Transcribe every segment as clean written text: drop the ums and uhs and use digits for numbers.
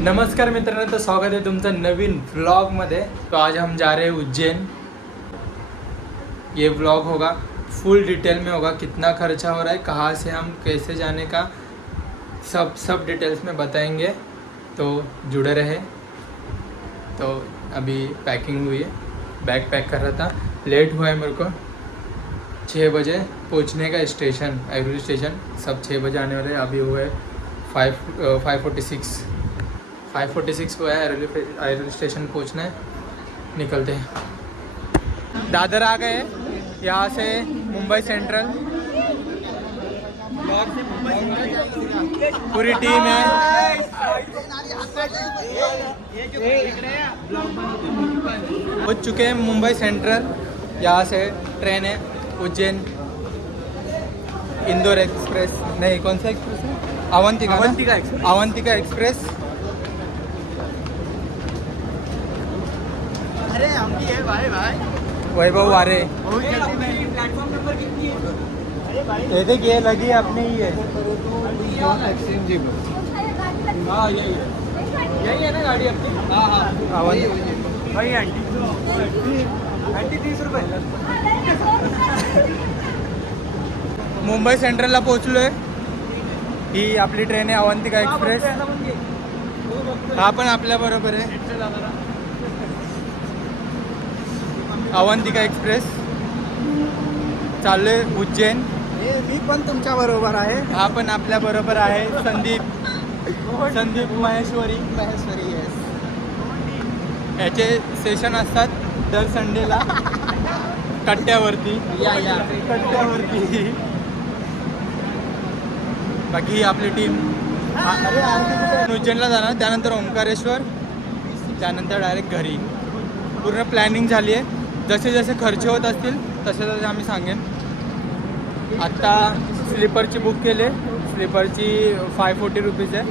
नमस्कार मित्रांनो, तो स्वागत है तुमचं नवीन व्लॉग में। तो आज हम जा रहे हैं उज्जैन। ये व्लॉग होगा फुल डिटेल में होगा, कितना खर्चा हो रहा है, कहाँ से हम कैसे जाने का सब डिटेल्स में बताएंगे। तो जुड़े रहे। तो अभी पैकिंग हुई है, बैग पैक कर रहा था, लेट हुआ है मेरे को। 6 बजे पहुंचने का स्टेशन, ऐरोली स्टेशन सब 6 बजे आने वाले। अभी हुआ है 5:46 हुआ है। ऐरोली स्टेशन पहुंचना है, निकलते हैं। दादर आ गए, यहाँ से मुंबई सेंट्रल पूरी टीम है। पहुंच चुके हैं मुंबई सेंट्रल। यहाँ से ट्रेन है उज्जैन इंदौर एक्सप्रेस, नहीं कौन सा एक्सप्रेस है, अवंतिका एक्सप्रेस। अरे हम भी है भाई वैभव वारे प्लेटफॉर्म नंबर कितनी है? ये देखिए लगी है अपनी ही है। हाँ यही है ना गाड़ी अपनी। हाँ भाई आंटी 30 रुपये। मुंबई सेंट्रलला पोहोचलो आहे। ही आपली ट्रेन आहे अवंतिका एक्सप्रेस। हा पण आपल्या बरोबर आहे अवंतिका एक्सप्रेस। चाललोय उज्जैन। मी पण तुमच्या बरोबर आहे। हा पण आपल्या बरोबर आहे संदीप महेश्वरी येस। याचे सेशन असतात दर संडेला कट्ट्यावरती। या कट्ट्यावरती बाकी ही आपली टीम उज्जैनला जाणार, त्यानंतर ओंकारेश्वर, त्यानंतर डायरेक्ट घरी। पूर्ण प्लॅनिंग झाली आहे। जसे जसे खर्च होत असतील तसे तसे आम्ही सांगेन। आत्ता स्लीपरची बुक केले, स्लीपरची 540 रुपीज आहे।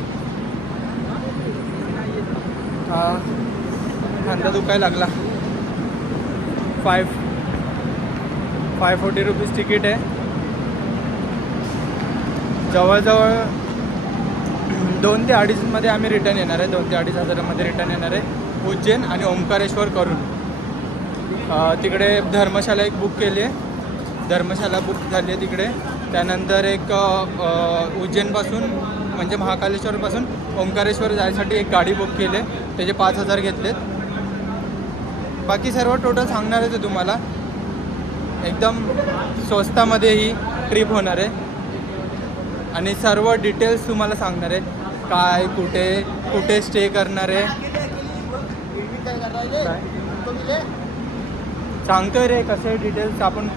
खांदा दुखायला लागला। 540 रुपीज तिकीट आहे। जवळजवळ 2 ते 2.5मध्ये आम्ही रिटर्न येणार आहे। 2 ते 2.5 हजारामध्ये रिटर्न येणार आहे उज्जैन आणि ओंकारेश्वर करून। तिकडे धर्मशाला एक बुक केली आहे, धर्मशाला बुक झाली आहे तिकडे। त्यानंतर एक उज्जैनपासून म्हणजे महाकालेश्वरपासून ओंकारेश्वर जायसाठी एक गाडी बुक केली आहे, त्याचे 5,000 घेतलेत। बाकी सर्व टोटल सांगणारच आहे तुम्हाला। एकदम स्वस्तामध्ये ही ट्रिप होणार आहे आणि सर्व डिटेल्स तुम्हाला सांगणार आहे, काय कुठे स्टे करणार आहे सांगतोय रे। कसे डिटेल्स आपण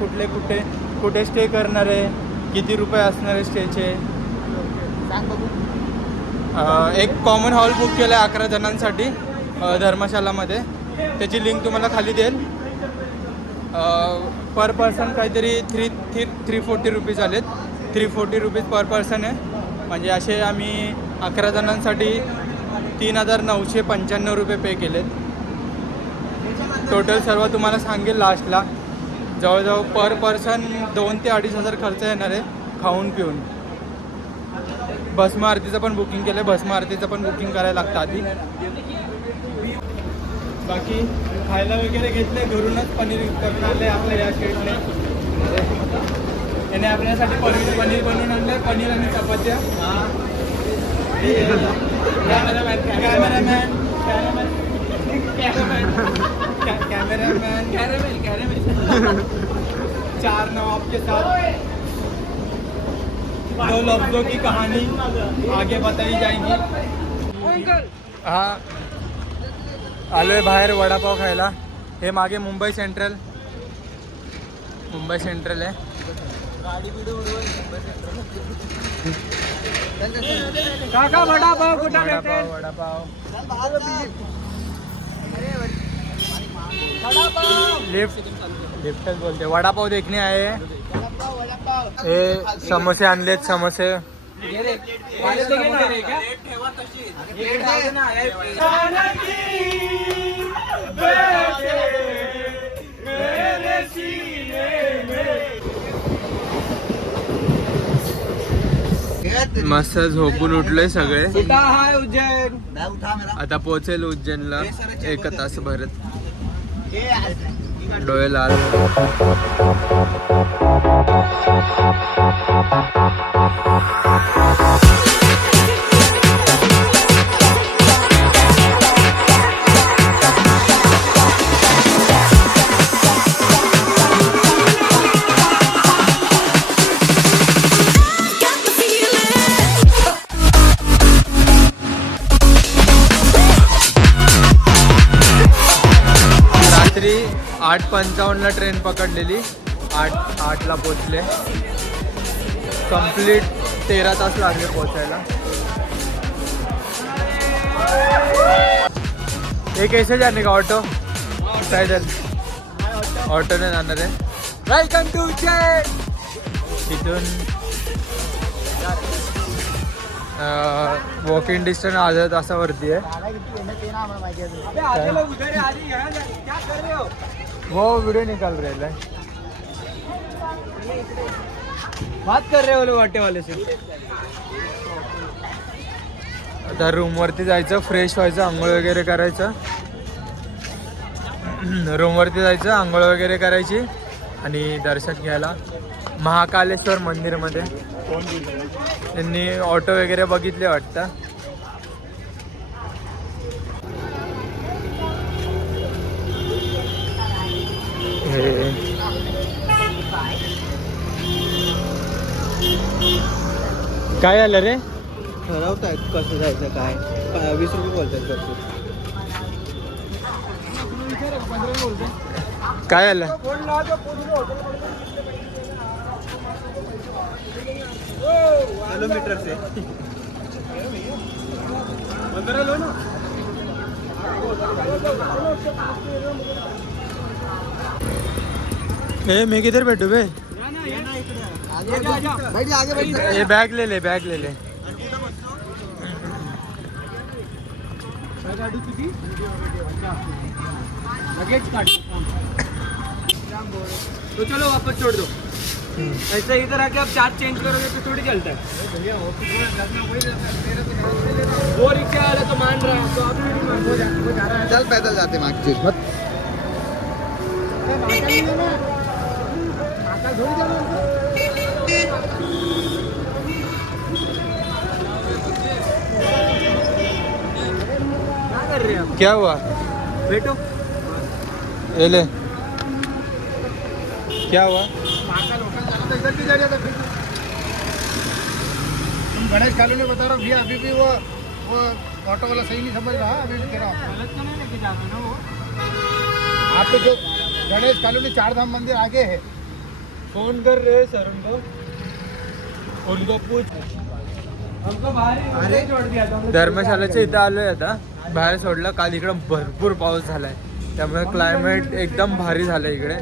कुठे स्टे करणार आहे, किती रुपये असणार आहे स्टेचे। एक कॉमन हॉल बुक केला आहे 11 जणांसाठी धर्मशालामध्ये, त्याची लिंक तुम्हाला खाली देईल। पर पर्सन काहीतरी 340 रुपीज आलेत। 340 रुपीज पर पर्सन आहे। म्हणजे असे आम्ही 11 जणांसाठी 3,995 रुपये पे केलेत। टोटल सर्व तुम्हाला सांगेल लास्टला। जवळजवळ पर पर्सन 2 ते 2.5 हजार खर्च येणार आहे खाऊन पिऊन। भस्म आरतीचं पण बुकिंग केलं आहे, भस्म आरतीचं पण बुकिंग करायला लागतं आधी। बाकी खायला वगैरे घेतले, घरूनच पनीर करून आणले आपल्या या स्टेटने। याने आपल्यासाठी पनीर बनवून आणलं, पनीर आणि चपात्या। कैमरामैन 4 नवाब के साथ 2 लफ्जों की कहानी आगे बताई जाएगी। हाँ आलोय बाहेर वडापाव खायला। हे मागे मुंबई सेंट्रल आहे। काका वडापाव कुठं भेटते? वडापाव वडापाव लिफ्टच बोलते। वडापाव देखने आए हैं। हे समोसे आणलेत, समोसे। मस्त झोपून उठलोय सगळे. कुठं आहे उज्जैन? आता पोहोचेल उज्जैनला 1 तास भरत. डोळे लाल. रात्री 8:55ला ट्रेन पकडलेली. 8:08ला पोचले. कंप्लीट 13 तास लागले पोचायला. हे कैसे जाने का ऑटो? पैदल ऑटोने जाणार आहे. Welcome to Ujjain. इथून वॉकिंग डिस्टन्स अर्धा तासावरती आहे. वो वीडियो निकाल रहे हैं. बात कर रहे हो लोग ऑटो वाले से. आता रूमवरती जायचं, फ्रेश व्हायचं, आंघोळ वगैरे करायचं. रूमवरती जायचं, आंघोळ वगैरे करायची आणि दर्शन घ्यायला महाकालेश्वर मंदिरमध्ये. त्यांनी ऑटो वगैरे बघितले वाटतं. काय आलं रे? ठरवतायत कसं जायचं काय. 20 रुपये बोलतात. काय आलं? किलोमीटर से 15 लो ना. ए मैं किधर बैठू बे? आगे बैठ. ये बैग ले ले, बैग ले ले. तो चलो वापस छोड़ दो. ऐसे इधर आके आप चार्ज चेंज करोगे तो थोड़ी चलता है. वो रिक्शा वाला तो मान रहा है तो आप भी नहीं मान रहे. चल पैदल जाते मागचे. क्या कर रहे हैं आप? क्या हुआ? बैठो. ये ले. क्या हुआ? इधर भी जाइए. तुम गणेश कॉलोनी बता रहा हूँ भैया. अभी भी वो ऑटो वाला सही नहीं समझ रहा. अभी भी कह रहा हूँ गलत तो नहीं लेके जाते ना वो. आप जो गणेश कॉलोनी 4 धाम मंदिर आगे है. फोन कर रहे सर उनको पूछ. हमको बाहर ही छोड़ दिया था. धर्मशालाच्या इथं आलोय आता. बाहेर सोडलं. काल इकडं भरपूर पाऊस झालाय, त्यामुळे क्लायमेट एकदम भारी झालंय इकडे.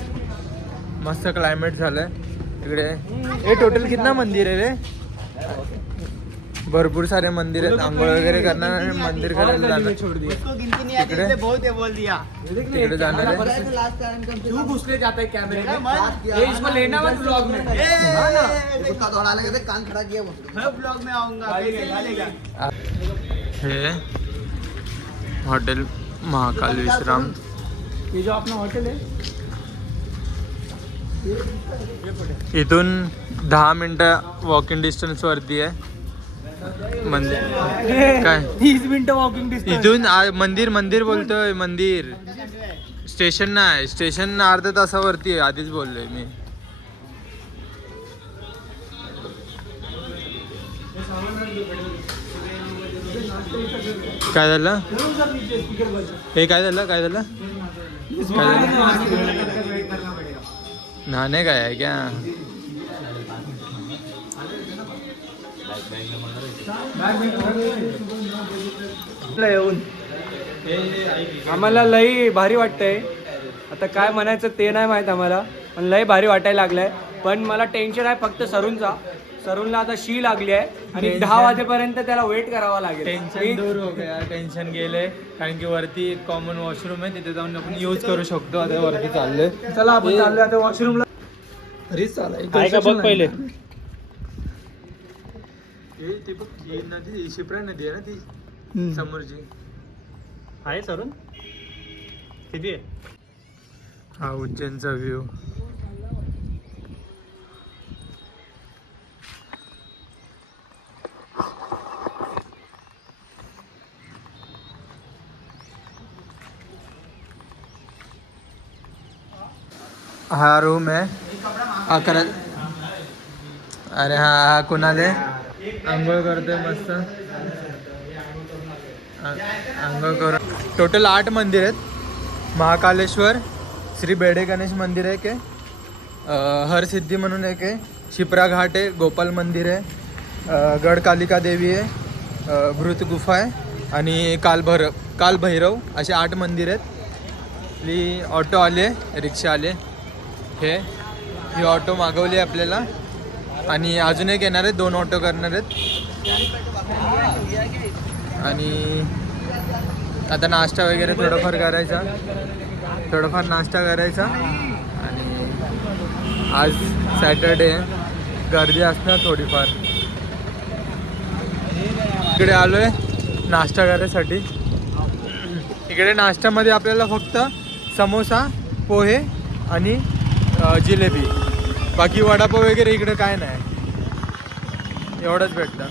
मस्त क्लायमेट झालंय इकडे. हे टोटल कितना मंदिर आहे रे? भरपूर सारे मंदिर आहेत. आंघोळ वगैरे करणार, मंदिर करायला जाणार. तिकडे तिकडे जाणार आहे. क्यों घुसले जाता है कैमरे में? ये इसको लेना मत ब्लॉग में. कान खड़ा किया मैं ब्लॉग में आऊंगा. हे हॉटेल महाकाल विश्राम. ये जो अपना होटल है इथून 10 मिनटं वॉकिंग डिस्टन्स वरती आहे मंदिर. काय 30 मिनिटं वॉकिंग डिस्टन्स. इथून मंदिर बोलतोय. मंदिर स्टेशन नाही. स्टेशन अर्ध्या तासावरती आहे. आधीच बोललोय मी. काय झालं? हे काय झालं? काय झालं? नहाने का है क्या? येऊन आम्हाला लई भारी वाटतंय. आता काय म्हणायचं ते नाही माहित आम्हाला, पण लई भारी वाटायला लागलंय. पण मला टेन्शन आहे फक्त सरूनचा. सरूनला आता शी लागली आहे आणि 10 वाजेपर्यंत त्याला वेट करावा लागेल. टेन्शन दूर हो गया. टेन्शन गेले, कारण की वरती एक कॉमन वॉशरूम आहे, तिथे जाऊन आपण यूज करू शकतो. आता वरती चाललोय. चला आपण चाललोय आता वॉशरूमला. घरीच चालाय बघ पहिले. हे ती बघ ही नदी शिप्रा नदी आहे ना ती समोरची आहे सरून किती आहे हा उज्जैनचा व्ह्यू. हा रूम आहे 11. अरे हा कुणाल आहे आंघोळ करतोय मस्त. आंघोळ करून टोटल 8 मंदिर आहेत. महाकालेश्वर, श्री बेडे गणेश मंदिर आहे के, हरसिद्धी म्हणून एक आहे, शिप्रा घाट आहे, गोपाल मंदिर आहे, गड कालिका देवी आहे, भृत गुफा आहे आणि कालभैरव असे 8 मंदिर आहेत. ही ऑटो आले, रिक्षा आले. ही ऑटो मागवली आहे आपल्याला आणि अजून एक येणार आहे. 2 ऑटो करणार आहेत. आणि आता नाश्ता वगैरे थोडंफार नाश्ता करायचा. आणि आज सॅटर्डे गर्दी असणार थोडीफार. इकडे आलो आहे नाश्ता करायसाठी. इकडे नाश्त्यामध्ये आपल्याला फक्त समोसा, पोहे आणि जिलेबी, बाकी वडापाव वगैरे इकडे काय नाही, एवढंच भेटतं.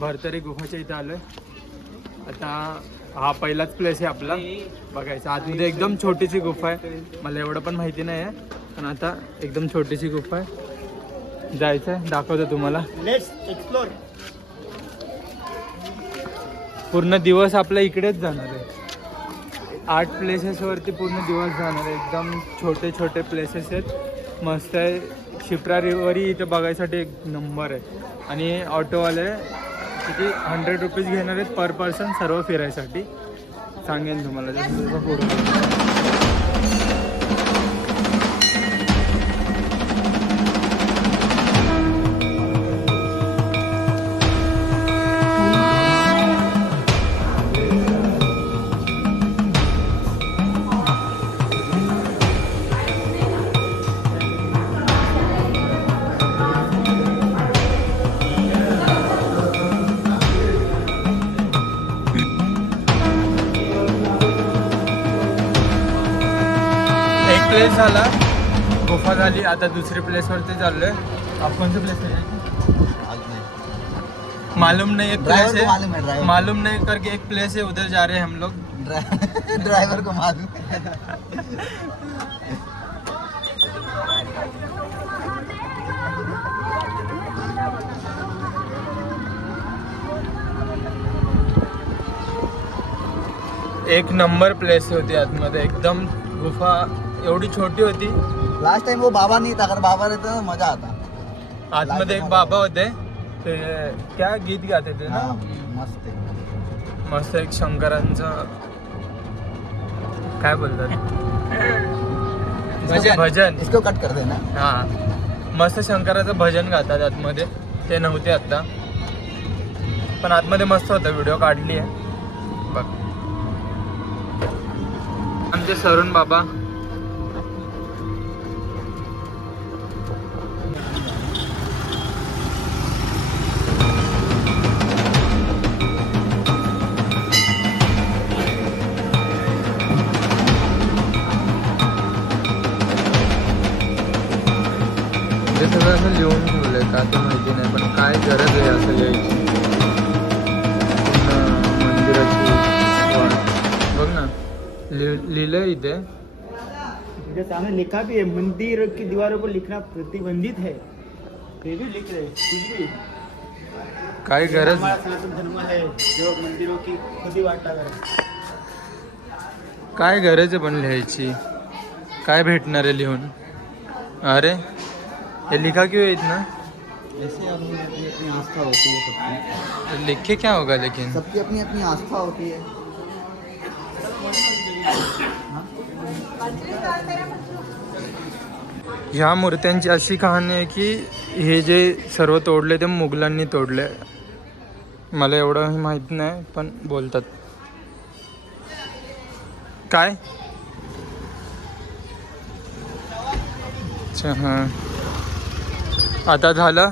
भरतरी गुफाच्या इथं आलोय. आता हा पहिलाच प्लेस आहे आपला बघायचा. आतमध्ये एकदम छोटीशी गुफा आहे. मला एवढं पण माहिती नाही आहे, पण आता एकदम छोटीशी गुफा आहे. जायचं आहे, दाखवतो तुम्हाला. Let's explore. पूर्ण दिवस आपला इकडेच जाणार आहे. 8 प्लेसेसवरती पूर्ण दिवस जाणार आहे. एकदम छोटे छोटे प्लेसेस आहेत, मस्त आहे. शिप्रा रिव्हरही इथं बघायसाठी एक नंबर आहे. आणि ऑटोवाले किती 100 रुपीज घेणार आहेत पर पर्सन सर्व फिरायसाठी. सांगेन तुम्हाला जसं पुढं. प्लेस झाला, गुफा झाली. आता दुसरी प्लेसवरती चाललोय. आप कौन सा प्लेस है? मालूम नहीं. एक प्लेस है मालूम नहीं करके एक प्लेस है, उधर जा रहे हैं हम लोग. ड्राइवर को मालूम. एक नंबर प्लेस होती आतमध्ये. एकदम गुफा एवढी छोटी होती. लास्ट टाइम वो बाबा नहीं था, अगर बाबा रहता तो मजा आता. आतमध्ये एक बाबा होते, ते क्या गीत गाते थे ना. हाँ, मस्त है. मस्त एक शंकरांचं काय बोलतात भजन. इसको कट कर देना. हा, मस्त शंकराचं भजन गातात आतमध्ये. ते नव्हते आता, पण आतमध्ये मस्त होतं. व्हिडिओ काढली आहे बघ. आमचे सरून बाबा. हे सगळं असं लिहून ठेवलंय का ते माहिती नाही, पण काय गरज आहे असं लिहायची. मंदिराची बघ ना, लिहिलंय इथे. मुझे सामने लिखा भी है, मंदिर की दीवारों पर लिखना प्रतिबंधित है. ये भी लिख रहे कुछ भी. काय गरज. हमारा सनातन धर्म है जो मंदिरों की खुद ही वाटा करे. काय गरज आहे पण लिहायची. काय भेटणार आहे लिहून. अरे ये लिखा क्यों है इतना. ऐसे अपनी अपनी आस्था होती है सबकी. लिख के क्या होगा लेकिन. सबकी अपनी अपनी आस्था होती है. ह्या मूर्त्यांची अशी कहाणी आहे की हे जे सर्व तोडले ते मुघलांनी तोडले. मला एवढं माहीत नाही, पण बोलतात. काय? अच्छा हां. आता झालं,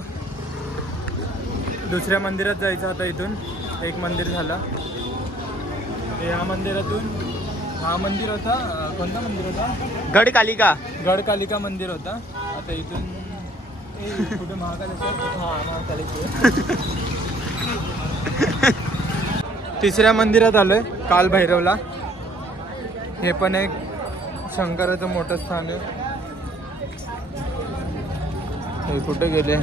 दुसऱ्या मंदिरात जायचं आता. इथून एक मंदिर झालं. या मंदिरातून हा मंदिर होता, कोणता मंदिर होता? गडकालिका. गडकालिका मंदिर होता. आता इथून कुठे महाकालेश्वर. हां महाकालेश्वर. तिसऱ्या मंदिरात आलोय, कालभैरवला. हे पण एक शंकराचं मोठं स्थान आहे. हे कुठे गेले,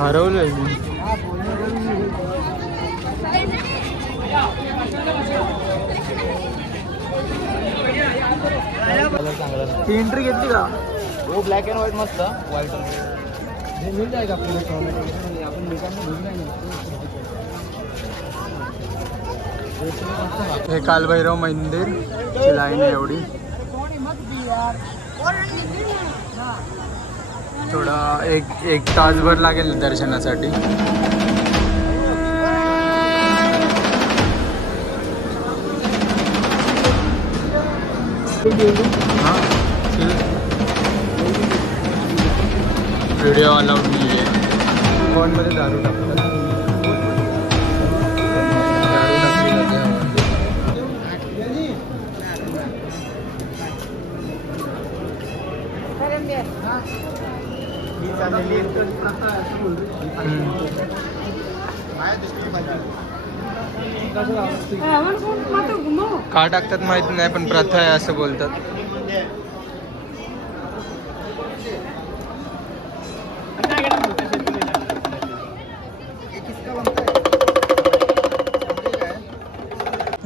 हरवलंय मी. ती एंट्री घेतली का? हो ब्लॅक अँड व्हाईट मस्त. व्हाईट हे मिळत आहे का आपल्याला? आपण हे कालभैरव मंदिर ची लाईन आहे एवढी. थोडा एक तासभर लागेल दर्शनासाठी. हां व्हिडिओ अलाउड नाही आहे. फोनमध्ये दारू टाकतात. दारू टाकली का टाकतात माहित नाही, पण प्रथा आहे असं बोलतात.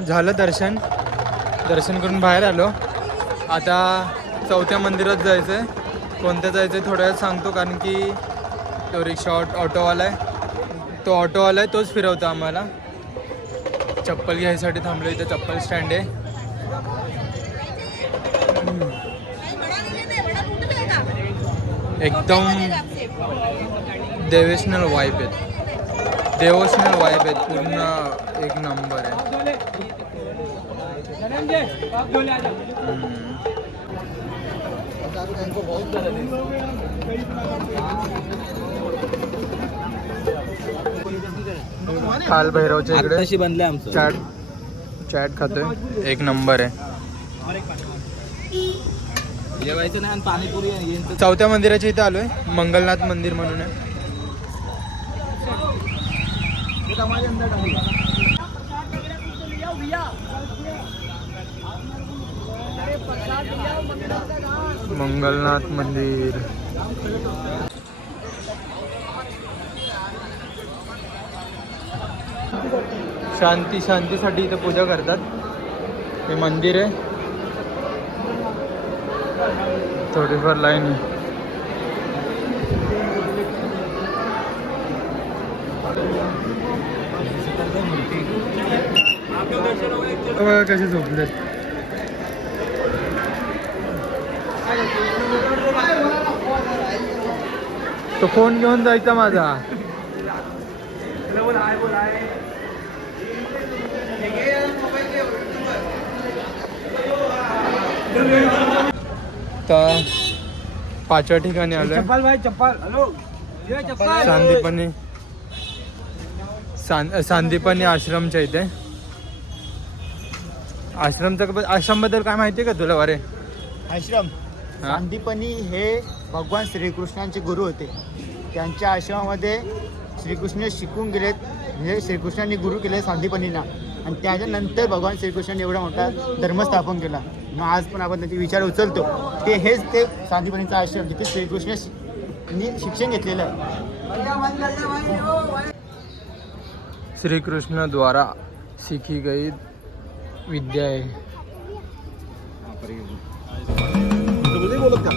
झालं दर्शन करून बाहेर आलो. आता चौथ्या मंदिरात जायचं आहे. कोणत्या जायचं आहे थोड्या वेळात सांगतो, कारण की तो रिक्षा ऑटोवाला आहे. तो ऑटोवाला आहे, तोच फिरवतो आम्हाला. चप्पल घ्यायसाठी थांबलो इथं. चप्पल स्टँड आहे. एकदम देवोशनल वाईब आहेत पूर्ण. एक नंबर आहे. कालभैरवच्या इकडे बनलंय आमचं. चॅट खातोय. एक नंबर आहे. जेवायचं नाही आणि पाणीपुरी. चौथ्या मंदिराच्या इथे आलोय. मंगलनाथ मंदिर म्हणून आहे. मंगलनाथ मंदिर. शांतीसाठी इथं पूजा करतात. हे मंदिर आहे. थोडीफार लाईन आहे. कसे झोपले. तो फोन घेऊन जायचा माझा. तर पाचव्या ठिकाणी आलोय. चप्पल भाई चप्पल. हॅलो सांदीपनी आश्रमच्या इथे. आश्रमबद्दल काय माहिती आहे का तुला? अरे आश्रम सांदीपनी हे भगवान श्रीकृष्णांचे गुरु होते. त्यांच्या आश्रमामध्ये श्रीकृष्ण शिकून गेलेत. म्हणजे श्रीकृष्णांनी गुरु केले सांदीपनींना, आणि त्याच्यानंतर भगवान श्रीकृष्णांनी एवढा मोठा धर्म स्थापन केला. मग आज पण आपण त्याचे विचार उचलतो. ते सांदीपनीचा आश्रम जिथे श्रीकृष्णांनी शिक्षण घेतलेलं आहे. श्रीकृष्ण द्वारा सीखी गई विद्या आहे. बोलत का?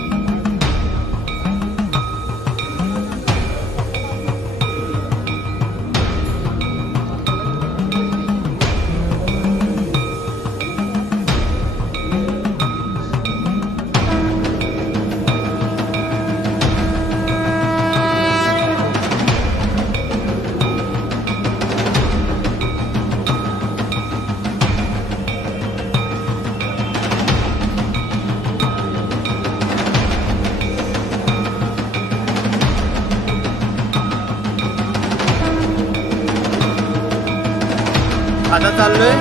चाललोय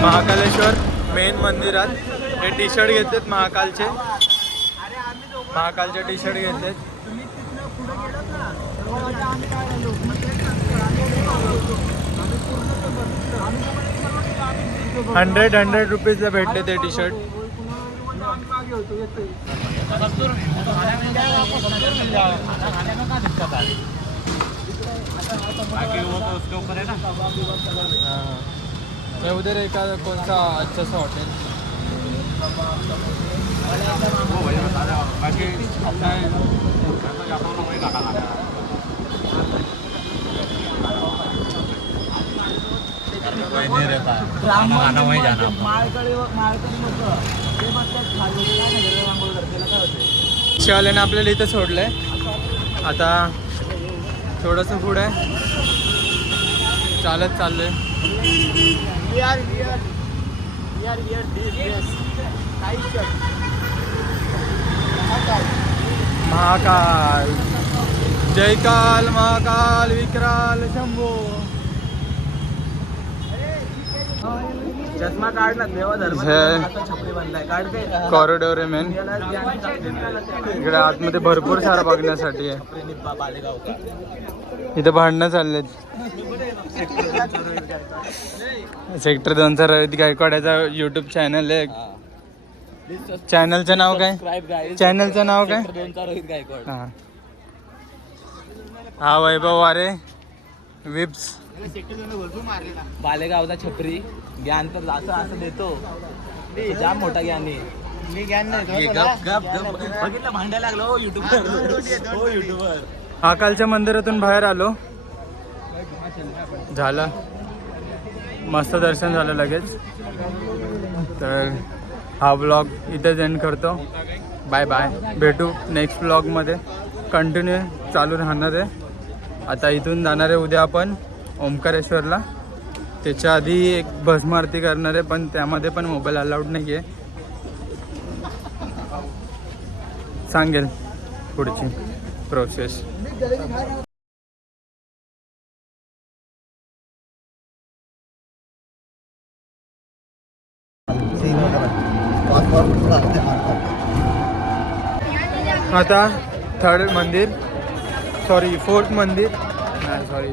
महाकालेश्वर मेन मंदिरात. हे टी शर्ट घेतलेत महाकालचे टी शर्ट घेतलेत. 100 रुपीजला भेटले ते टी शर्ट. मैं उधर एक कौन सा अच्छा सा होटल नहीं रहता है, खाना वहीं जाना. रिक्षावाल्याने आपल्याला इथं सोडलंय. आता थोडंसं पुढे चालत चाललोय. महाकाल जय काल महाकाल विक्राल शंभो. चष्मा काढ ना देवा धर्म छपरी बांधलाय काढ ते कॉरिडोर आहे मेन. इकडे आतमध्ये भरपूर सारा बघण्यासाठी आहे. इथे भांडणं चाललेत. सेक्टर 2चा रवित गायकवाड्याचा यूट्यूब चॅनल आहे. चॅनलचं नाव काय? चॅनलचं नाव काय? हां हा वैभव वारे विप्स. बालेगावचा छपरी ज्ञान तर असं असं देतो. जाम मोठा ज्ञानी. मी ज्ञान नाही बघितलं भांडायला लागलो हो युट्यूबर. महाकालच्या मंदिरातून बाहेर आलो. झालं मस्त दर्शन झालं लगेच. तर हा ब्लॉग इथेच एंड करतो. Bye bye. भेटू नेक्स्ट ब्लॉगमध्ये. कंटिन्यू चालू राहणार आहे. आता इथून जाणार आहे उद्या आपण ओंकारेश्वरला. त्याच्या आधी एक भस्म आरती करणार आहे पण त्यामध्ये पण मोबाईल अलाउड नाही आहे. सांगेल पुढची प्रोसेस. आता 3rd मंदिर 4th मंदिर नाही